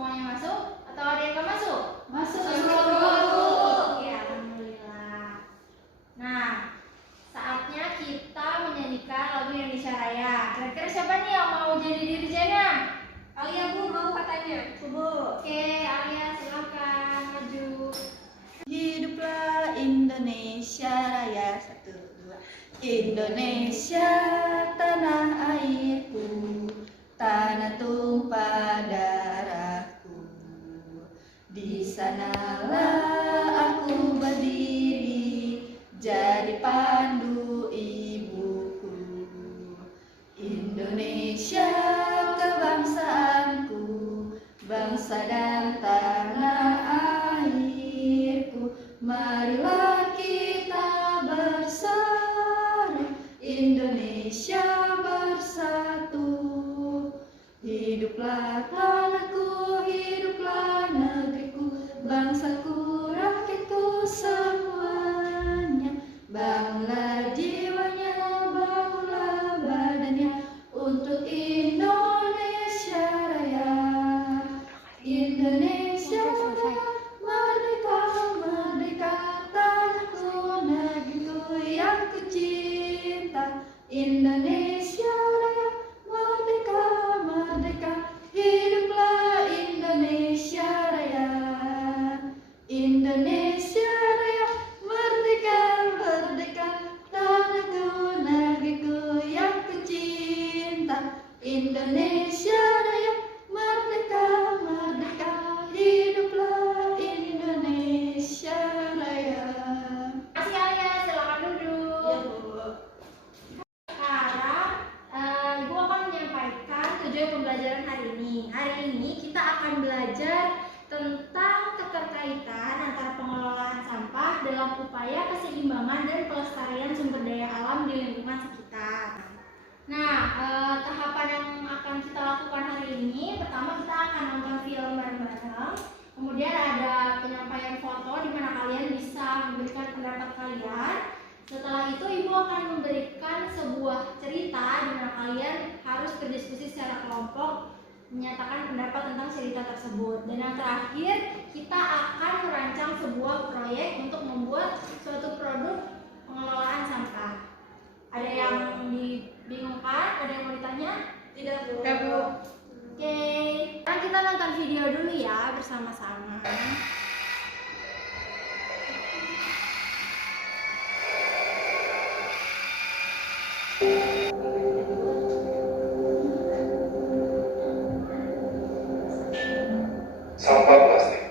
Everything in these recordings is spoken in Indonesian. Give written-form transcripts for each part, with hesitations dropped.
semuanya masuk atau ada yang nggak masuk? Masuk. Ya, alhamdulillah. Nah, saatnya kita menyanyikan lagu Indonesia Raya. Kira-kira siapa nih yang mau jadi dirijennya? Alia Bu mau katanya. Bu. Oke, Alia silakan maju. Hiduplah Indonesia Raya. 1, 2. Indonesia tanah airku, tanah tumpah darahku. Di sanalah aku berdiri, jadi pandu ibuku. Indonesia kebangsaanku, bangsa dan tanah airku. Marilah kita bersatu, Indonesia bersatu. Hiduplah tanahku, hiduplah negeriku, bangsaku, rakyatku semuanya. Bangunlah jiwanya, bangunlah badannya untuk Indonesia Raya. Indonesia Raya, merdeka, merdeka, tanahku, negeriku yang kucinta. Indonesia Raya, merdeka, merdeka, hiduplah Indonesia Raya. Indonesia Raya, merdeka, merdeka, tanahku, negeriku yang kucinta. Indonesia Raya, merdeka, merdeka, hiduplah Indonesia Raya. Masih Alia, silakan duduk. Ya Bu. Sekarang Ibu akan menyampaikan tujuan pembelajaran hari ini. Hari ini kita akan belajar tentang keterkaitan antara pengelolaan sampah dalam upaya keseimbangan dan pelestarian sumber daya alam di lingkungan sekitar. Nah, tahapan yang akan kita lakukan hari ini, pertama kita akan nonton film bareng-bareng. Kemudian ada penyampaian foto di mana kalian bisa memberikan pendapat kalian. Setelah itu Ibu akan memberikan sebuah cerita di mana kalian harus berdiskusi secara kelompok menyatakan pendapat tentang cerita tersebut. Dan yang terakhir, kita akan merancang sebuah proyek untuk membuat suatu produk pengelolaan sampah. Ada yang dibingungkan? Ada yang mau ditanya? Tidak Bu. Tidak Bu. Oke, sekarang kita nonton video dulu ya bersama-sama. Sampah plastik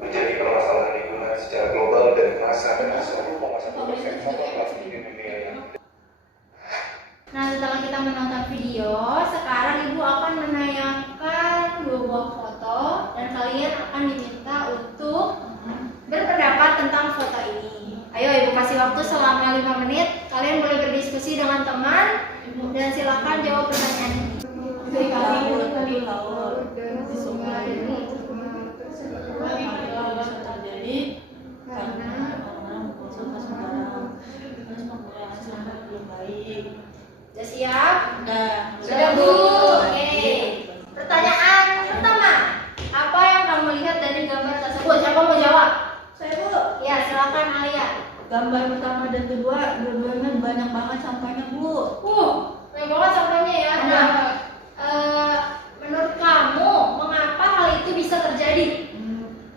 menjadi permasalahan lingkungan secara global dan merasakan 1,1% sampah plastik di dunia yang. Nah, setelah kita menonton video, sekarang Ibu akan menayangkan 2 buah foto dan kalian akan diminta untuk berpendapat tentang foto ini. Ayo Ibu kasih waktu selama 5 menit. Kalian boleh berdiskusi dengan teman dan silakan jawab pertanyaan ini. Di laut, di sungai, bisa terjadi karena orang membuang sampah sembarangan, terus penggunaan sampah belum baik. Sudah siap? Sudah Bu. Oke. Oke. Pertanyaan pertama, apa yang kamu lihat dari gambar tersebut? Siapa mau jawab? Saya Bu. Ya, silakan Alia. Gambar pertama dan kedua, dua-duanya banyak banget sampahnya Bu. Banyak banget sampahnya ya. Nah, menurut kamu mengapa hal itu bisa terjadi?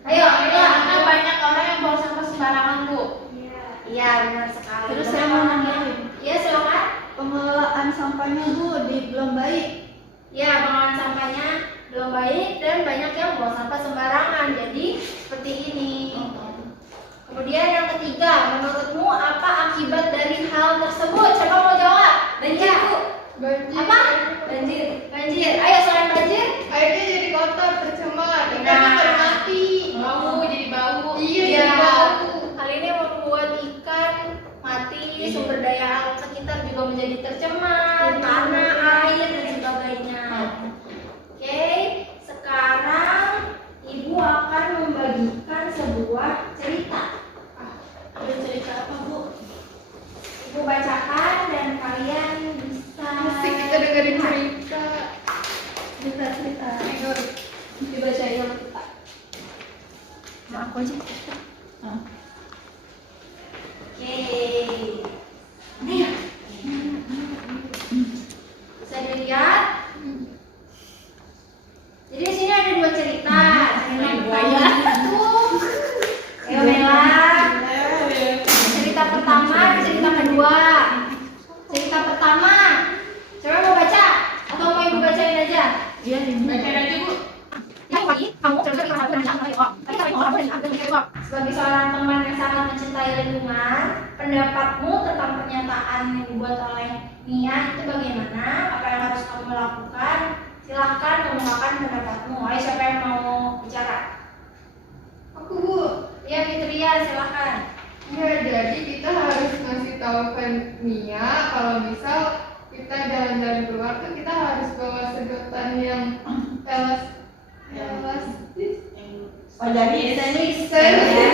Ayo, Karena banyak orang yang buang sampah sembarangan Bu. Iya, benar sekali. Terus saya mau nambahin, Iya, silakan. pengelolaan sampahnya Bu belum baik. Ya, pengelolaan sampahnya belum baik dan banyak yang buang sampah sembarangan. Jadi seperti ini. Kemudian yang ketiga, menurutmu apa akibat dari hal tersebut? Siapa mau jawab? Banjir, Bu. Banjir. Apa? Banjir. Ayo, selain banjir. Airnya jadi kotor, tercemar, ikannya Nah. pada mati, jadi bau. Iya. Jadi bau. Hal ini membuat ikan mati, sumber daya alam sekitar juga menjadi tercemar, tanah, air dan sebagainya. Oke, sekarang Ibu akan membagikan sebuah cerita. Ada cerita apa Bu? Ibu bacakan dan kalian bisa Asik kita dengerin cerita. cerita. Dibacain sama kita. Nah, aku aja. Ah. Oke. Nih. Bisa dilihat. Jadi di sini ada dua cerita. Cerita pertama itu Ayo Nela. Cerita pertama, cerita kedua. Cerita pertama. Siapa mau baca? Atau mau ibu bacain aja? Iya, ini. Bacain aja Bu. Sebagai seorang teman yang sangat mencintai lingkungan, pendapatmu tentang pernyataan yang dibuat oleh Nia itu bagaimana? Apa yang harus kamu lakukan? Silahkan kemukakan pendapatmu. Ayo, siapa yang mau bicara? Aku Bu. Ya, Fitria, silahkan. Ya, jadi kita harus ngasih tahu ke Nia kalau misal kita jalan-jalan keluar tuh kita harus bawa sedotan yang elastis. Oh, jadi Stainless. Iya,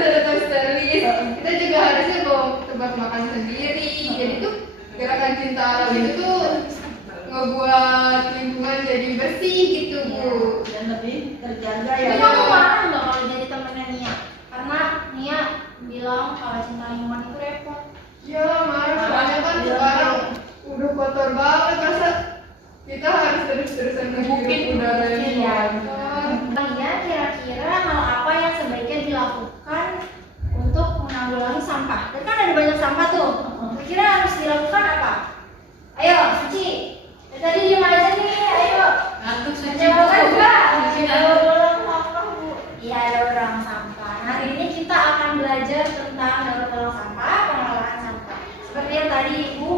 sedotan steril. Kita juga harusnya bawa tempat makan sendiri. Jadi tuh gerakan cinta alam itu tuh ngebuat lingkungan jadi bersih gitu Bu. dan lebih terjaga ya. Tapi kamu marah nggak kalau jadi temennya Nia? Karena Nia bilang kalau cinta lingkungan itu repot. Ya marah, soalnya kan Iya. sekarang udah kotor banget, masa kita harus terus-terusan ngehirup udara yang Iya. kotor. Kalian kira-kira hal apa yang sebaiknya dilakukan untuk menanggulangi sampah? Dan kan ada banyak sampah tuh. Kira-kira harus dilakukan apa? Ayo, Suci. Dari tadi diem aja nih, ayo. Ngantuk Jawaban enggak? Suci Ada orang sampah, Bu. Iya, ada orang sampah. Nah, hari ini kita akan belajar tentang daur ulang sampah, pengelolaan sampah. Seperti yang tadi Ibu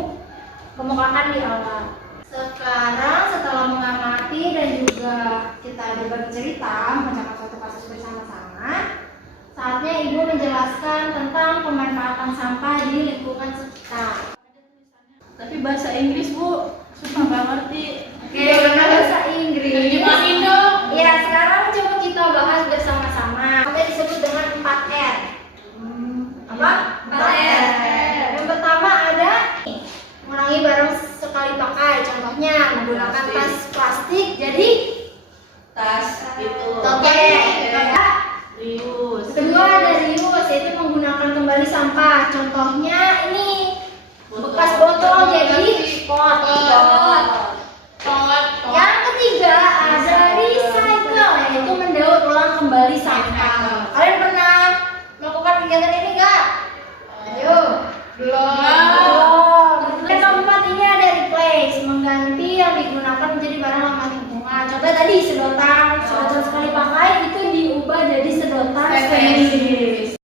kemukakan di awal. Sekarang setelah mengamati dan juga kita berbagi cerita, mencatat suatu kasus bersama-sama, saatnya Ibu menjelaskan tentang pemanfaatan sampah di lingkungan sekitar. Tapi bahasa Inggris, Bu. Sumpah nggak ngerti. Oke, karena bahasa Inggris. Terjemahin dong. Ya, sekarang coba kita bahas bersama-sama. Apa yang disebut dengan 4R? Apa? 4R. Yang pertama ada mengurangi barang sekali pakai. Contohnya menggunakan tas plastik jadi Tas itu. tote. Rius. Kedua ada reuse, yaitu menggunakan kembali sampah. Contohnya ini bekas botol jadi pot. Yang ketiga ada recycle, yaitu mendaur ulang kembali sampah. Kalian pernah melakukan kegiatan ini enggak? Ayo. Belum. Yang keempat ini ada replace, mengganti yang digunakan menjadi barang ramah lingkungan. Contoh tadi sedotan sekali pakai itu diubah jadi sedotan stainless.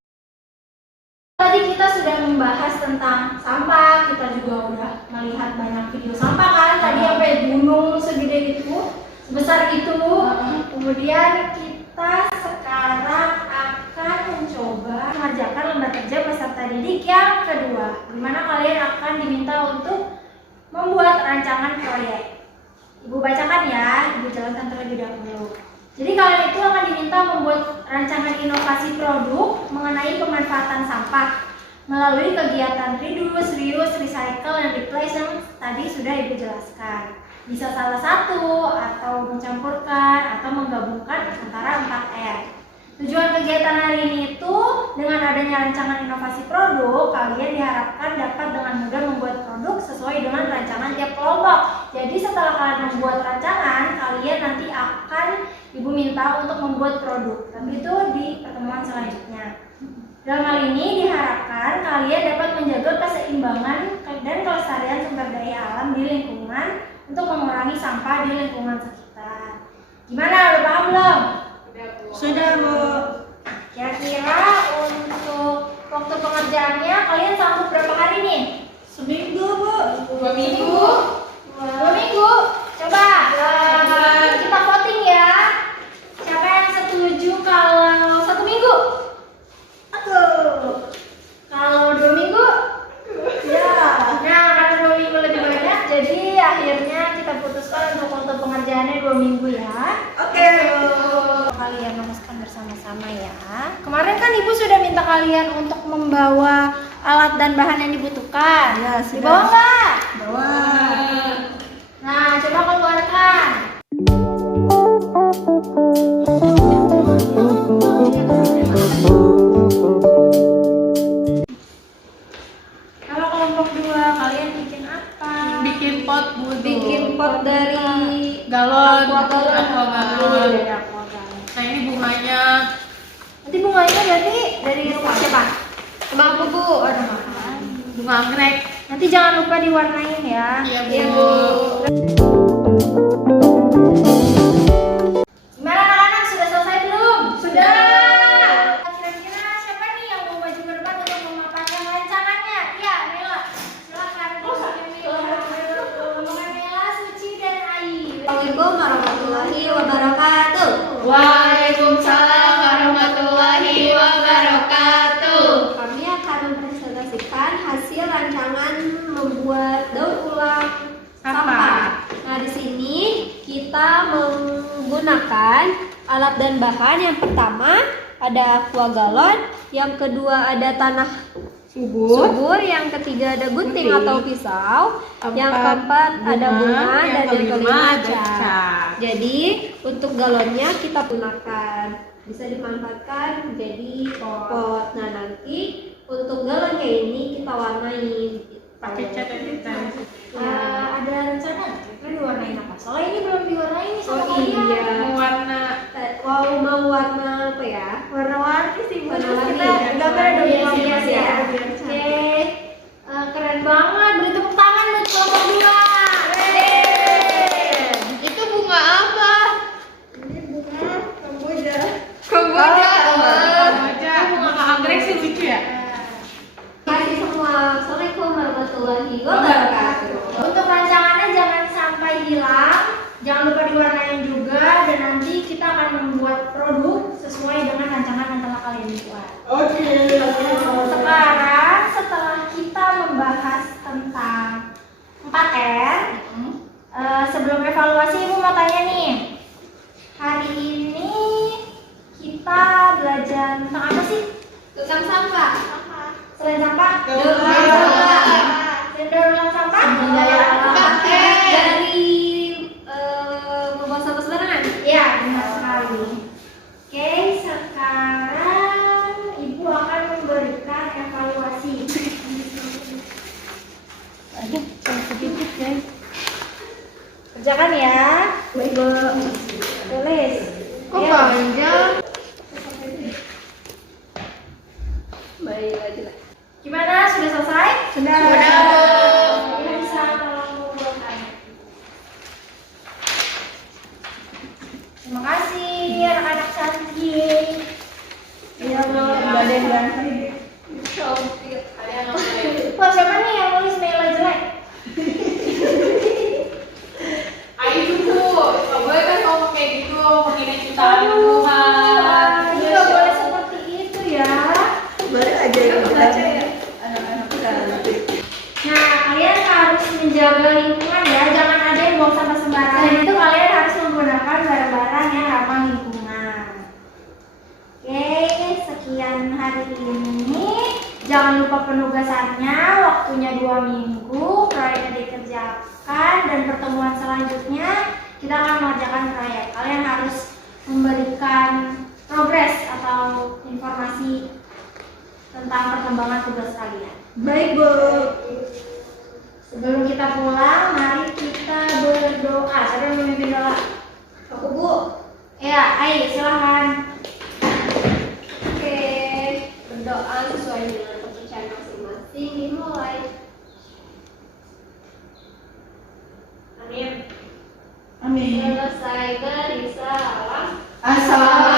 Tadi kita sudah membahas tentang sampah, kita juga udah melihat banyak video sampah kan, tadi sampai gunung segede itu, sebesar itu. Kemudian kita sekarang akan mencoba mengerjakan lembar kerja peserta didik yang kedua, di mana kalian akan diminta untuk membuat rancangan proyek. Ibu bacakan ya, Ibu jalankan terlebih dahulu. Jadi kalian itu akan diminta membuat rancangan inovasi produk mengenai pemanfaatan sampah melalui kegiatan reduce, reuse, recycle, dan replace yang tadi sudah Ibu jelaskan. Bisa salah satu atau mencampurkan atau menggabungkan antara 4R. Tujuan kegiatan hari ini itu dengan adanya rancangan inovasi produk, kalian diharapkan dapat dengan mudah membuat produk sesuai dengan rancangan tiap kelompok. Jadi setelah kalian membuat rancangan, kalian nanti akan Ibu minta untuk membuat produk. Tapi itu di pertemuan selanjutnya. Dalam hal ini diharapkan kalian dapat menjaga keseimbangan dan kelestarian sumber daya alam di lingkungan untuk mengurangi sampah di lingkungan sekitar. Gimana? Udah paham belum? Sudah, Bu. Kira-kira untuk waktu pengerjaannya kalian sanggup berapa hari nih? Seminggu, Bu. 2 minggu. 2 minggu. Coba kita voting ya. Siapa yang setuju kalau 1 minggu? Aku. Kalau 2 minggu? Ya. Nah, karena 2 minggu lebih banyak, jadi akhirnya kita putuskan untuk waktu pengerjaannya 2 minggu ya. Oke. Kalian rumuskan bersama-sama ya. Kemarin kan Ibu sudah minta kalian untuk membawa alat dan bahan yang dibutuhkan. Ya, sudah. Dibawa nggak? Bawa. Nah, coba keluar galon. Aqua galon. Aqua galon. Iya, aqua galon. Nah ini bunganya. Nanti bunganya berarti dari rumah siapa? Sama apa Bu? Oh, ada makan. Bunga anggrek. Nanti jangan lupa diwarnain ya. Iya Iya, Bu. Bu. Gimana anak-anak, sudah selesai belum? Sudah. Kira-kira siapa nih yang mau maju ke depan untuk memaparkan rancangannya? Iya, Mela. Silakan. Rombongan Mela, Suci dan Ai. Assalamualaikum warahmatullahi wabarakatuh. Waalaikumsalam warahmatullahi wabarakatuh. Kami akan mempresentasikan hasil rancangan membuat daur ulang sampah. Nah, di sini kita menggunakan alat dan bahan. Yang pertama ada aqua galon, yang kedua ada tanah subur, yang ketiga ada gunting atau pisau, yang keempat ada bunga, dan yang kelima ada cat. cat. Jadi untuk galonnya kita gunakan, bisa dimanfaatkan menjadi pot. Nah, nanti untuk galonnya ini kita warnain Pakai cat aja. Ada rencana nggak? Kan diwarnain apa? Soalnya ini belum diwarnain nih sama Oh kalian. iya. Warna. Mau warna apa ya? Warna-warni sih, Bu. Terus Warna-warni. kita gambar dong Iya, di iya, sini iya. ya. Oke. Keren banget. Beri tepuk tangan buat kelompok 2. Itu bunga apa? Ini bunga kamboja. Kamboja. Aja. Bunga anggrek sih lucu ya. Terima kasih semua. Assalamualaikum warahmatullahi wabarakatuh. Untuk rancangannya jangan sampai hilang. Jangan lupa diwarnain juga, dan nanti kita akan membuat produk sesuai dengan rancangan yang telah kalian buat. Oke. Sekarang setelah kita membahas tentang 4R, sebelum evaluasi Ibu mau tanya nih. Hari ini kita belajar tentang apa sih? Tentang sampah. Selain sampah? Daur Daur ulang ulang sampah. sampah. Dan daur ulang sampah? Dari membuang sampah sembarangan. Iya, benar sekali. Oke, sekarang Ibu akan memberikan evaluasi. Kerjakan ya. Baik, Bu. Tulis. Kok Ya. panjang? Baik, lanjut. Gimana? Sudah selesai? Sudah. Ibu bisa tolong mengumpulkan. Terima kasih anak-anak cantik. Iya, Bu. Badan ganteng. Wah, siapa nih yang nulis Mela jelek? Ayo dulu. Gak boleh kan kamu kayak gitu. Pakai jutaan Tuhan. Ini nggak boleh seperti itu ya. Baru aja yang baca ya. Anak-anak cantik. Nah, kalian harus menjaga lingkungan ya. Jangan ada yang buang sampah sembarangan. Selain itu, kalian harus menggunakan barang-barang yang ramah lingkungan. Oke, sekian hari ini. Jangan lupa penugasannya. Waktunya 2 minggu. Proyeknya dikerjakan, dan pertemuan selanjutnya kita akan mengerjakan proyek. Kalian harus memberikan progres atau informasi tentang perkembangan tugas kalian. Baik, Bu. Sebelum kita pulang, mari kita berdoa. Siapa yang memimpin doa? Aku, Bu. Ya, ayo silahkan. Oke, berdoa sesuai dengan kepercayaan masing-masing. Dimulai. Amin. Amin. Selesai berisalam. Assalamualaikum.